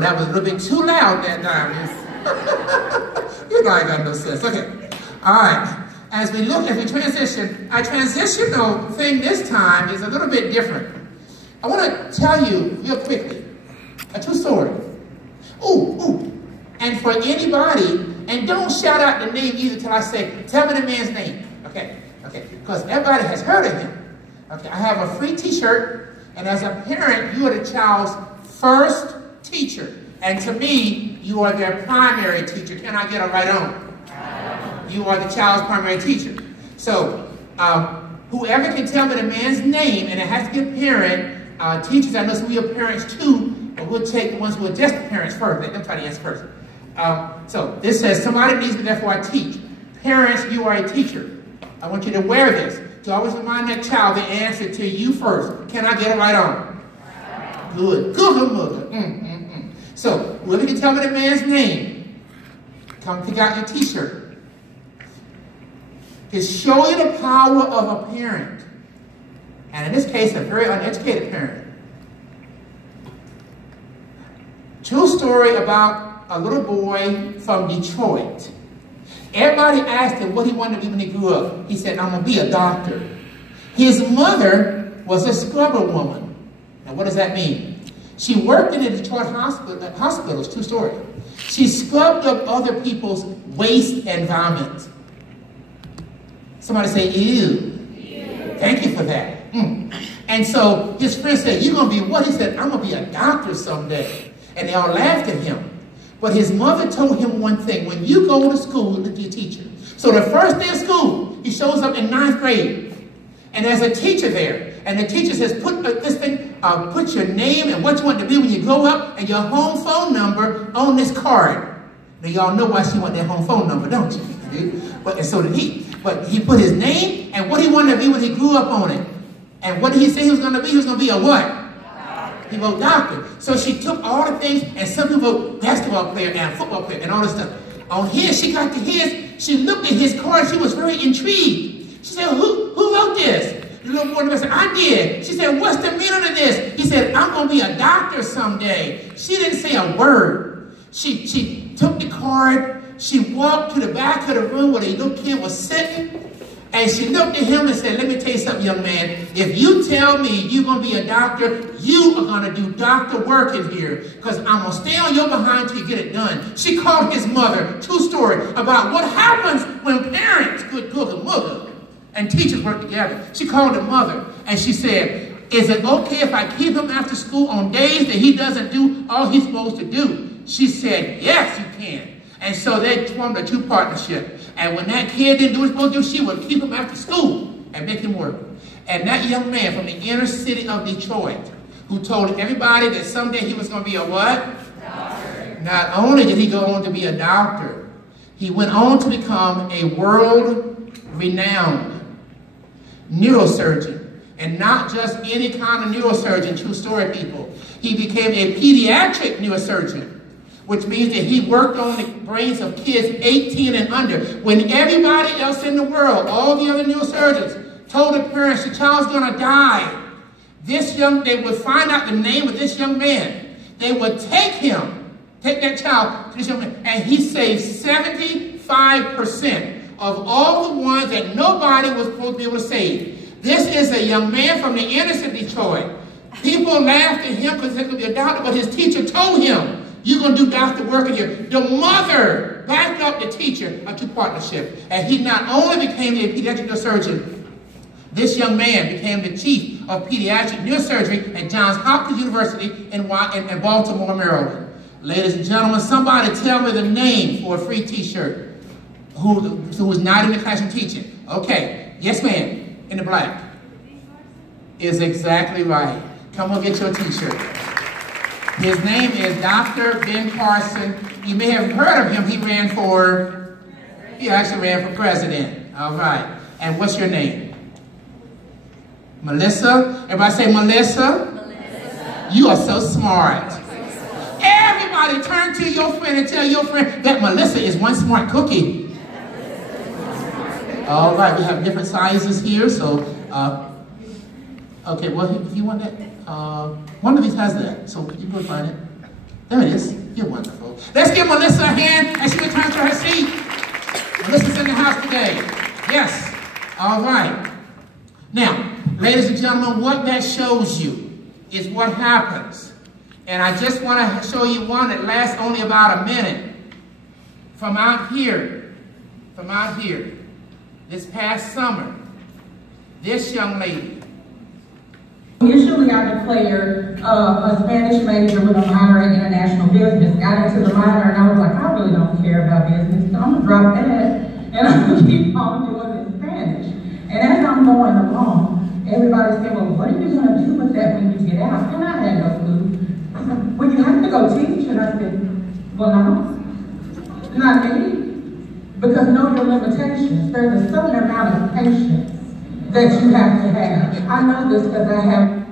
That was a little bit too loud that time. You know I got no sense. Okay. All right. As we transition, our transitional thing this time is a little bit different. I want to tell you real quickly a true story. And for anybody, and don't shout out the name either till I say, tell me the man's name. Okay. Because everybody has heard of him. Okay. I have a free t-shirt, and as a parent, you are the child's first teacher. And to me, you are their primary teacher. Can I get a right on? You are the child's primary teacher. So, whoever can tell me the man's name, and it has to be a parent, teachers, I know some of your parents too, but we'll take the ones who are just the parents first. Let them try to answer first. So, this says, somebody needs me, therefore I teach. Parents, you are a teacher. I want you to wear this. To always remind that child the answer to you first. Can I get it right on? Good. Good mother. So, whoever can tell me the man's name, come pick out your t-shirt. To show you the power of a parent. And in this case, a very uneducated parent. True story about a little boy from Detroit. Everybody asked him what he wanted to be when he grew up. He said, I'm going to be a doctor. His mother was a scrubber woman. Now, what does that mean? She worked in the Detroit hospitals, true story. She scrubbed up other people's waste and vomit. Somebody say, ew. Thank you for that. And so his friend said, you're going to be what? He said, I'm going to be a doctor someday. And they all laughed at him. But his mother told him one thing. When you go to school, look at your teacher. So the first day of school, he shows up in 9th grade. And there's a teacher there. And the teacher says, put this thing, put your name and what you want to be when you grow up and your home phone number on this card. Now, y'all know why she wanted that home phone number, don't you? And so did he. But he put his name and what he wanted to be when he grew up on it. And what did he say he was going to be? He was going to be a what? He wrote doctor. So she took all the things, and some people wrote basketball player and football player and all this stuff. On his, she got to his, she looked at his card, she was very intrigued. She said, who wrote this? The little boy said, I did. She said, what's the meaning of this? He said, I'm going to be a doctor someday. She didn't say a word. She took the card, she walked to the back of the room where the little kid was sitting, and she looked at him and said, let me tell you something, young man. If you tell me you're going to be a doctor, you are going to do doctor work in here, because I'm going to stay on your behind till you get it done. She called his mother, true story, about what happens when parents, good mother, and teachers work together. She called the mother, and she said, is it okay if I keep him after school on days that he doesn't do all he's supposed to do? She said, yes, you can. And so they formed a true partnership. And when that kid didn't do what he was supposed to do, she would keep him after school and make him work. And that young man from the inner city of Detroit, who told everybody that someday he was going to be a what? Doctor. Not only did he go on to be a doctor, he went on to become a world-renowned neurosurgeon. And not just any kind of neurosurgeon, true story people. He became a pediatric neurosurgeon, which means that he worked on the brains of kids 18 and under. When everybody else in the world, all the other neurosurgeons, told the parents the child's going to die, they would find out the name of this young man. They would take that child to this young man, and he saved 75% of all the ones that nobody was supposed to be able to save. This is a young man from the inner city of Detroit. People laughed at him because he could be a doctor, but his teacher told him, you're going to do doctor work in here. The mother backed up the teacher to partnership. And he not only became a pediatric neurosurgeon, this young man became the chief of pediatric neurosurgery at Johns Hopkins University in Baltimore, Maryland. Ladies and gentlemen, somebody tell me the name for a free t-shirt who was not in the classroom teaching. Okay, yes ma'am, in the black. Is exactly right. Come on, get your t-shirt. His name is Dr. Ben Carson. You may have heard of him. He actually ran for president. All right. And what's your name? Melissa? Everybody say Melissa? Melissa. You are so smart. Everybody turn to your friend and tell your friend that Melissa is one smart cookie. All right. We have different sizes here. So, okay. Well, if you want that, one of these has that. So you go find it. There it is. You're wonderful. Let's give Melissa a hand as she returns to her seat. Melissa's in the house today. Yes. All right. Now, ladies and gentlemen, what that shows you is what happens. And I just want to show you one that lasts only about a minute. From out here, this past summer, this young lady. Initially, I declared a Spanish major with a minor in international business. Got into the minor, and I was like, I really don't care about business, so I'm going to drop that, and I'm going to keep on doing this Spanish. And as I'm going along, everybody said, well, what are you going to do with that when you get out? And I had no clue. I said, well, you have to go teach. And I said, well, no, not me. Because know your limitations. There's a certain amount of patience that you have to have. I know this because I have.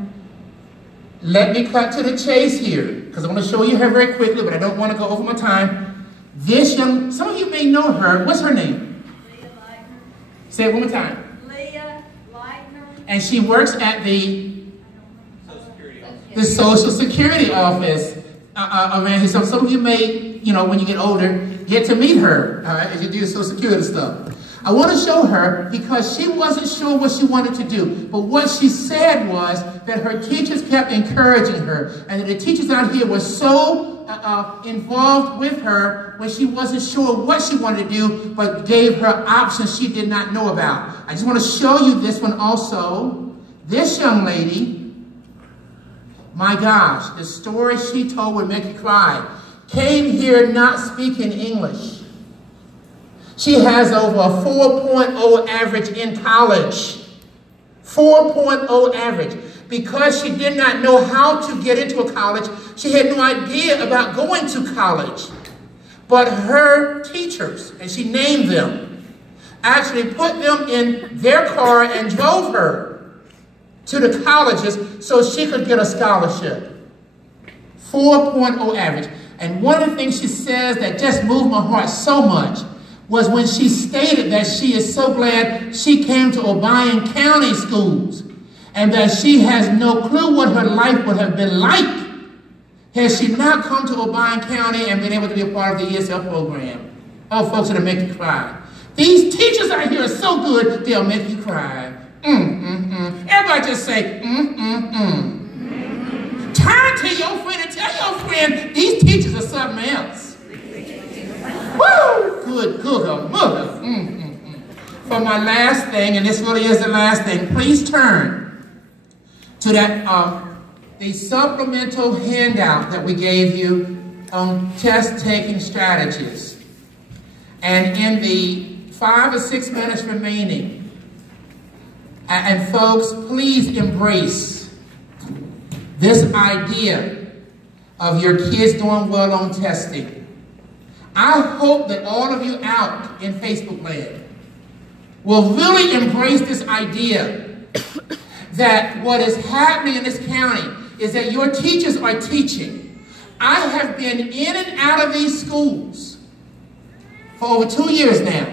Let me cut to the chase here, because I want to show you her very quickly, but I don't want to go over my time. This young, some of you may know her. What's her name? Leah Leitner. Say it one more time. Leah Leitner. And she works at the Social Security office around here. So some of you may, when you get older, get to meet her as you do Social Security stuff. I want to show her because she wasn't sure what she wanted to do. But what she said was that her teachers kept encouraging her. And that the teachers out here were so involved with her when she wasn't sure what she wanted to do, but gave her options she did not know about. I just want to show you this one also. This young lady, my gosh, the story she told would make you cry. Came here not speaking English. She has over a 4.0 average in college. 4.0 average. Because she did not know how to get into a college, she had no idea about going to college. But her teachers, and she named them, actually put them in their car and drove her to the colleges so she could get a scholarship. 4.0 average. And one of the things she says that just moved my heart so much was when she stated that she is so glad she came to Obion County schools and that she has no clue what her life would have been like had she not come to Obion County and been able to be a part of the ESL program. Oh, folks, it'll make you cry. These teachers out here are so good, they'll make you cry. Everybody just say, Turn to your friend and tell your friend, these teachers are something else. Woo! Good mother. For my last thing, and this really is the last thing, please turn to that the supplemental handout that we gave you on test-taking strategies. And in the 5 or 6 minutes remaining, and folks, please embrace this idea of your kids doing well on testing. I hope that all of you out in Facebook land will really embrace this idea that what is happening in this county is that your teachers are teaching. I have been in and out of these schools for over 2 years now.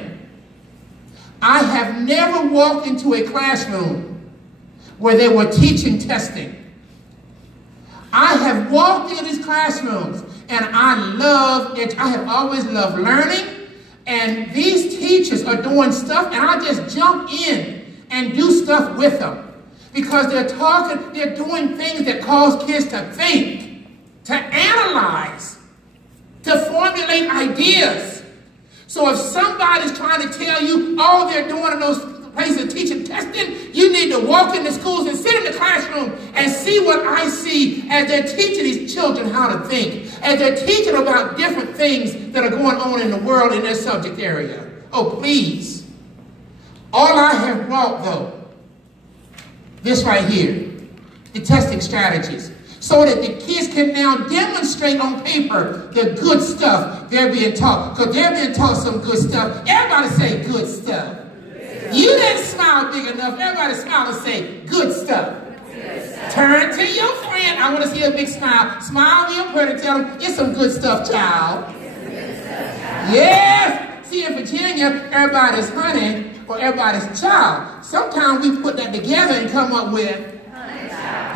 I have never walked into a classroom where they were teaching testing. I have walked into these classrooms and I love it. I have always loved learning. And these teachers are doing stuff and I just jump in and do stuff with them. Because they're doing things that cause kids to think, to analyze, to formulate ideas. So if somebody's trying to tell you all they're doing in those places teaching testing, you need to walk into schools and sit in the classroom and see what I see as they're teaching these children how to think, as they're teaching about different things that are going on in the world in their subject area. Oh, please. All I have brought, though, this right here, the testing strategies, so that the kids can now demonstrate on paper the good stuff they're being taught. Because they're being taught some good stuff. Everybody say good stuff. You didn't smile big enough. Everybody smile and say good stuff. Turn to your friend. I want to see a big smile. Smile real pretty and tell them it's some good stuff, child. Yes. See, in Virginia, everybody's honey or everybody's child. Sometimes we put that together and come up with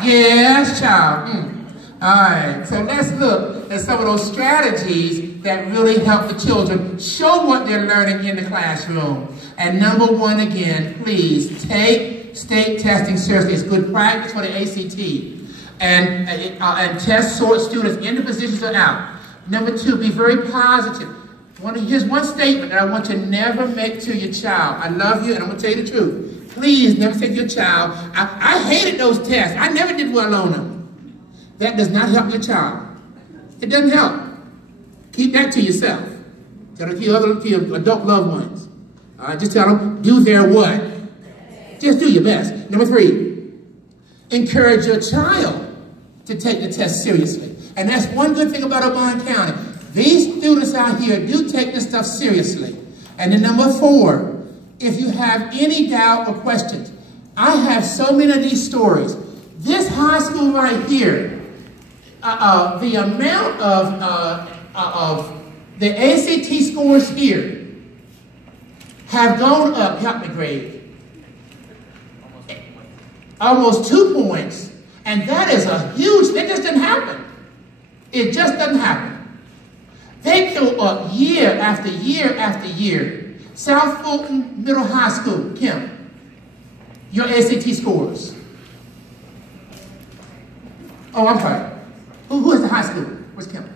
yes, child. All right, so let's look at some of those strategies that really help the children show what they're learning in the classroom. And number one, again, please take state testing seriously. It's good practice for the ACT. And test sort students into positions or out. Number two, be very positive. Here's one statement that I want you to never make to your child. I love you, and I'm going to tell you the truth. Please never say to your child, I hated those tests. I never did well on them. That does not help your child. It doesn't help. Keep that to yourself. Tell it to your adult loved ones. All right, just tell them, do their what? Just do your best. Number three, encourage your child to take the test seriously. And that's one good thing about Obion County. These students out here do take this stuff seriously. And then number four, if you have any doubt or questions, I have so many of these stories. This high school right here, the amount of the ACT scores here have gone up, help me grade, almost 2 points. And that is a huge, it just didn't happen. It just doesn't happen. They go up year after year after year. South Fulton Middle High School, Kim, your ACT scores. Oh, I'm sorry. Who is the high school? Where's Kim?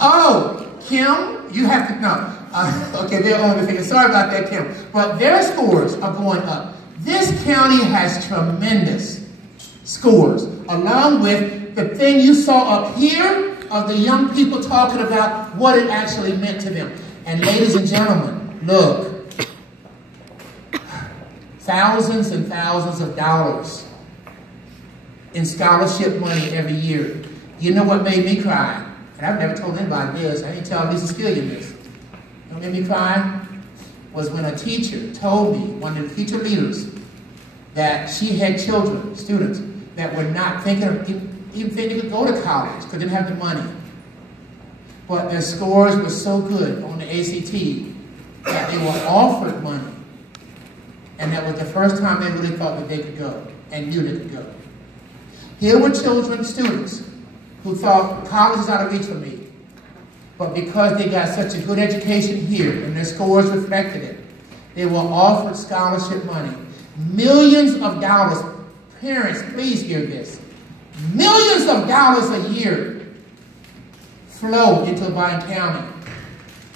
Oh, Kim, you have to know. Okay, they're only thinking. Sorry about that, Kim. But their scores are going up. This county has tremendous scores, along with the thing you saw up here of the young people talking about what it actually meant to them. And ladies and gentlemen, look, thousands and thousands of dollars in scholarship money every year. You know what made me cry? And I've never told anybody this. I didn't tell Lisa Skillian this. What made me cry was when a teacher told me, one of the teacher leaders, that she had children, students, that were not thinking of even thinking they could go to college because they didn't have the money. But their scores were so good on the ACT that they were offered money. And that was the first time they really thought that they could go and knew they could go. Here were children, students, who thought college is out of reach for me. But because they got such a good education here and their scores reflected it, they were offered scholarship money. Millions of dollars. Parents, please hear this. Millions of dollars a year flow into Obion County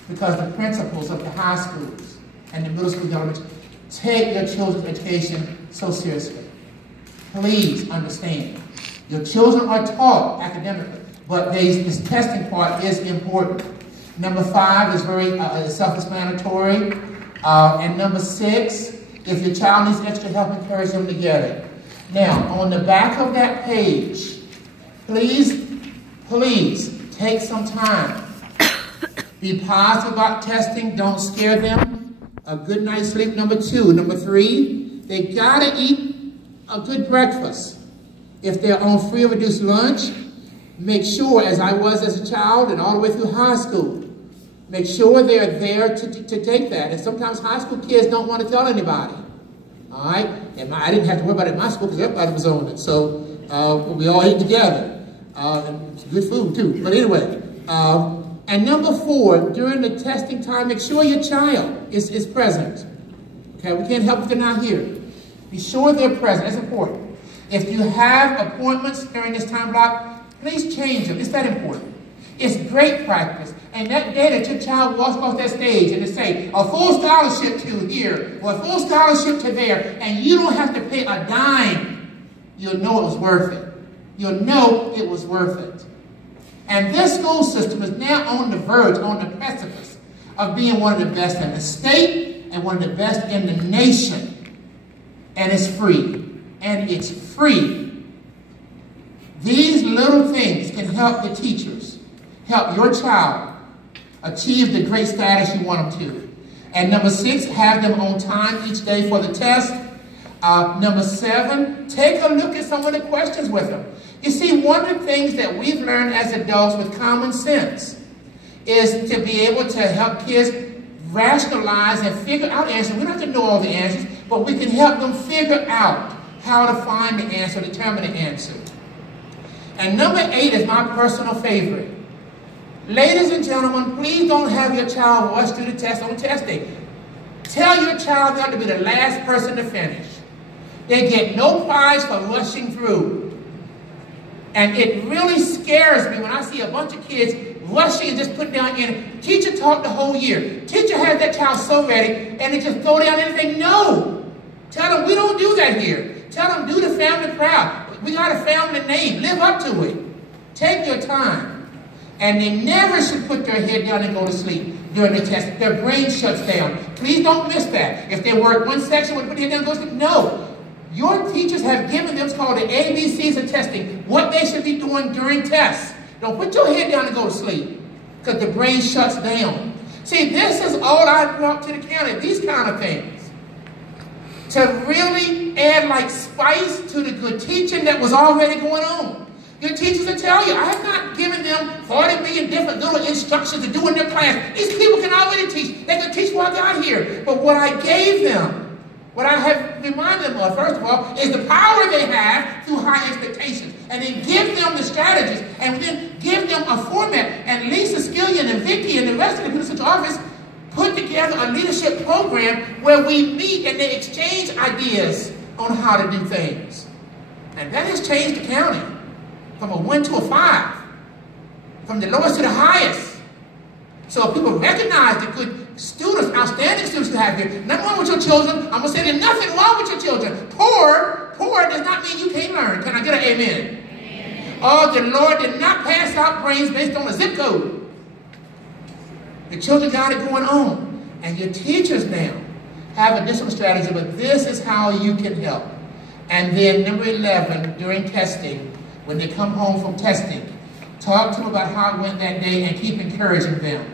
because the principals of the high schools and the middle school governments take their children's education so seriously. Please understand. Your children are taught academically, but this testing part is important. Number 5 is very self-explanatory. And number 6, if your child needs extra help, encourage them to get it. Now, on the back of that page, please take some time. Be positive about testing. Don't scare them. A good night's sleep, number 2. Number 3, they gotta eat a good breakfast. If they're on free or reduced lunch, make sure, as I was as a child and all the way through high school, make sure they're there to take that. And sometimes high school kids don't want to tell anybody. All right? And I didn't have to worry about it in my school because everybody was on it. So we all ate together. And it's good food too. But anyway, and number 4, during the testing time, make sure your child is present. Okay, we can't help if they're not here. Be sure they're present. That's important. If you have appointments during this time block, please change them. It's that important. It's great practice. And that day that your child walks off that stage and they say, a full scholarship to here, or a full scholarship to there, and you don't have to pay a dime, you'll know it was worth it. You'll know it was worth it. And this school system is now on the verge, on the precipice of being one of the best in the state and one of the best in the nation. And it's free. And it's free. These little things can help the teachers, help your child achieve the great status you want them to. And number 6, have them on time each day for the test. Number 7, take a look at some of the questions with them. You see, one of the things that we've learned as adults with common sense is to be able to help kids rationalize and figure out answers. We don't have to know all the answers, but we can help them figure out how to find the answer, determine the answer. And number 8 is my personal favorite. Ladies and gentlemen, please don't have your child rush through the test on test day. Tell your child they're to be the last person to finish. They get no prize for rushing through. And it really scares me when I see a bunch of kids rushing and just putting down in. Teacher taught the whole year. Teacher has that child so ready and they just throw down anything. No. Tell them we don't do that here. Tell them do the family proud. We got a family name. Live up to it. Take your time. And they never should put their head down and go to sleep during the test. Their brain shuts down. Please don't miss that. If they work one section, would put their head down and go to sleep. No. Your teachers have given them, it's called the ABCs of testing, what they should be doing during tests. Don't put your head down and go to sleep because the brain shuts down. See, this is all I brought to the county, these kind of things. To really add like spice to the good teaching that was already going on. Your teachers will tell you, I have not given them 40 million different little instructions to do in their class. These people can already teach. They can teach what I got here. But what I gave them, what I have reminded them of, first of all, is the power they have through high expectations. And then give them the strategies. And then give them a format. And Lisa Skillion and Vicki and the rest of the people in Central Office put together a leadership program where we meet and they exchange ideas on how to do things. And that has changed the county. From a 1 to a 5. From the lowest to the highest. So people recognize the good students, outstanding students you have here. Nothing wrong with your children. I'm going to say there's nothing wrong with your children. Poor does not mean you can't learn. Can I get an amen? Amen. Oh, the Lord did not pass out brains based on a zip code. The children got it going on. And your teachers now have a different strategy, but this is how you can help. And then number 11, during testing, when they come home from testing, talk to them about how it went that day and keep encouraging them.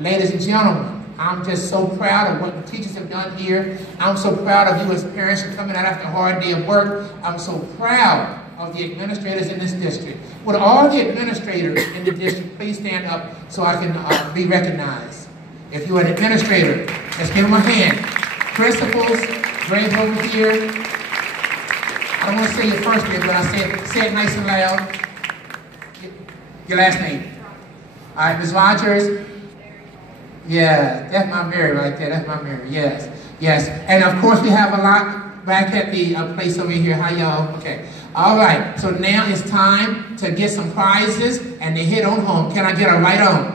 Ladies and gentlemen, I'm just so proud of what the teachers have done here. I'm so proud of you as parents for coming out after a hard day of work. I'm so proud of the administrators in this district. Would all the administrators in the district please stand up so I can be recognized? If you're an administrator, let's give them a hand. Principals, brave over here. I don't want to say your first name, but I say it nice and loud. Your last name. All right, Ms. Rogers. Yeah, that's my Mary right there. That's my Mary. Yes, yes. And of course, we have a lot back at the place over here. How y'all? Okay. All right. So now it's time to get some prizes and to hit on home. Can I get a right on?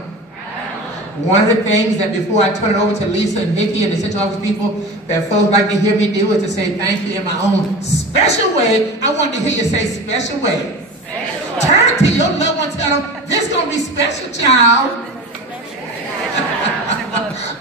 One of the things that before I turn it over to Lisa and Vicki and the Central Office people that folks like to hear me do is to say thank you in my own special way. I want to hear you say special way. Special way. Turn to your loved one, tell them, this is going to be special, child.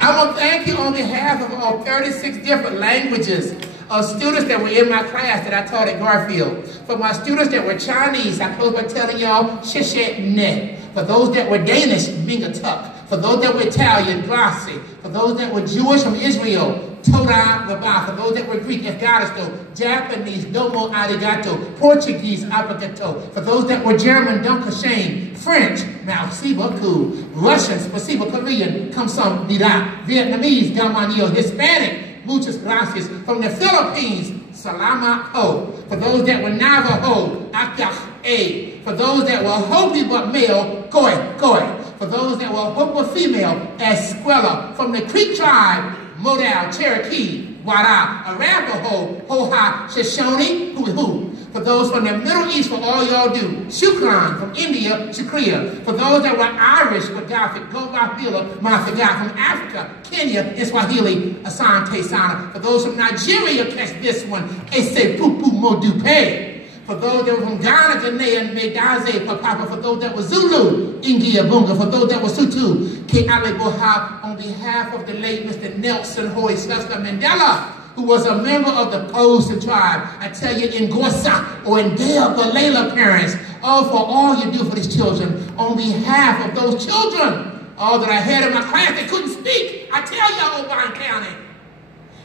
I want to thank you on behalf of all 36 different languages of students that were in my class that I taught at Garfield. For my students that were Chinese, I close by telling y'all, Shishe Ne. For those that were Danish, Mingatuk. For those that were Italian, Grazie. For those that were Jewish from Israel, Toda Rabah. For those that were Greek, Efgaristo. Japanese, Domo Arigato. Portuguese, Abigato. For those that were German, Dankeschön. French, Merci beaucoup. Russian, Spasibo. Korean, Kamsam Nida. Vietnamese, Gamanio. Hispanic, Muchas gracias. From the Philippines, Salamat Ho. For those that were Navajo, Akah A. For those that were Hopi but male, Koi, Koi. For those that were Hopi but female, Escuela. From the Creek tribe, Modal, Cherokee, Wada, Arapaho, Hoha, Shoshone, Hu. For those from the Middle East, for all y'all do. Shukran, from India, Shukriya. For those that were Irish, Gaddafi, Gobafila, Mafiga. From Africa, Kenya, Swahili, Asante Sana. For those from Nigeria, catch this one, Ese Pupu Modupe. For those that were from Ghana, Ghanaian, Medaze, Papa. For those that were Zulu, Ingia Bunga. For those that were Sutu, Ke Ale Boha. On behalf of the late Mr. Nelson Hoy Sylvester Mandela, who was a member of the Post tribe. I tell you, in Gorsa or in Dale, the Layla parents, all for all you do for these children, on behalf of those children, all that I had in my class that couldn't speak, I tell y'all, O'Brien County.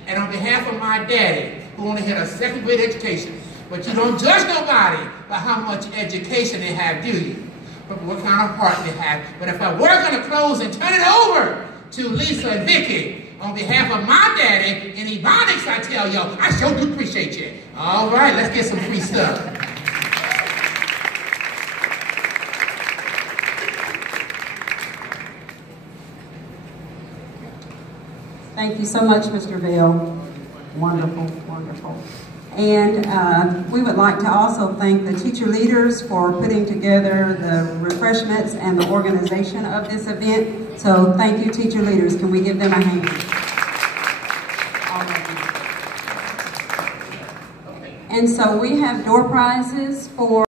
And on behalf of my daddy, who only had a second grade education, but you don't judge nobody by how much education they have, do you? But what kind of heart they have. But if I were going to close and turn it over to Lisa and Vicki, on behalf of my daddy in Ebonics, I tell y'all, I sure do appreciate you. All right, let's get some free stuff. Thank you so much, Mr. Bell. Wonderful, wonderful. And we would like to also thank the teacher leaders for putting together the refreshments and the organization of this event. So thank you, teacher leaders. Can we give them a hand? And so we have door prizes for